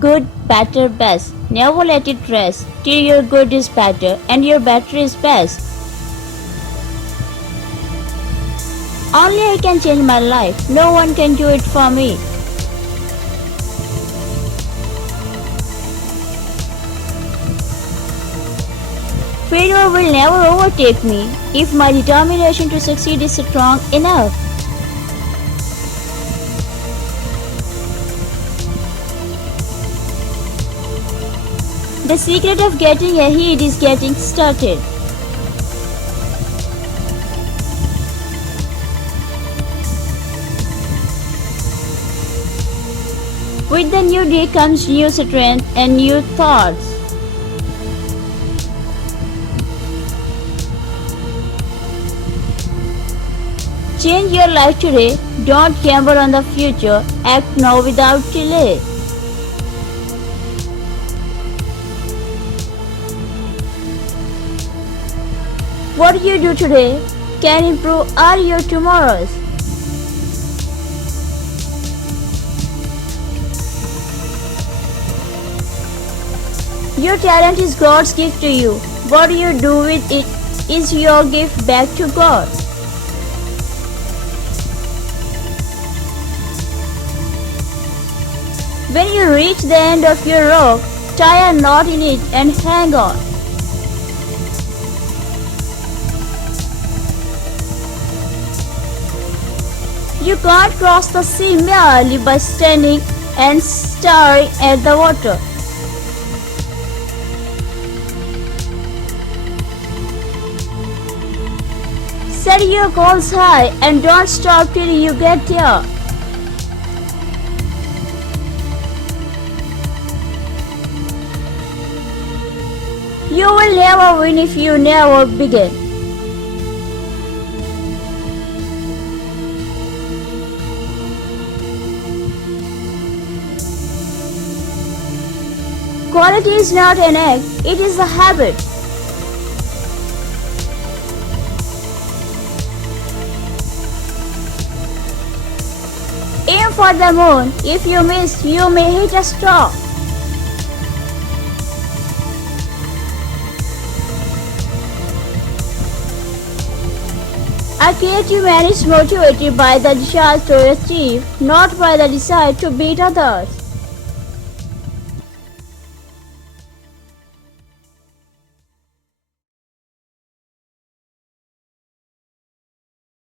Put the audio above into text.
Good, better, best. Never let it rest till your good is better and your better is best. Only I can change my life. No one can do it for me. Failure will never overtake me if my determination to succeed is strong enough. The secret of getting ahead is getting started. With the new day comes new strength and new thoughts. Change your life today. Don't gamble on the future. Act now without delay. What you do today can improve all your tomorrows. Your talent is God's gift to you. What you do with it is your gift back to God. When you reach the end of your rope, tie a knot in it and hang on. You can't cross the sea merely by standing and staring at the water. Set your goals high and don't stop till you get there. You will never win if you never begin. Quality is not an act, it is a habit. Aim for the moon. If you miss, you may hit a star. A creative man is motivated by the desire to achieve, not by the desire to beat others.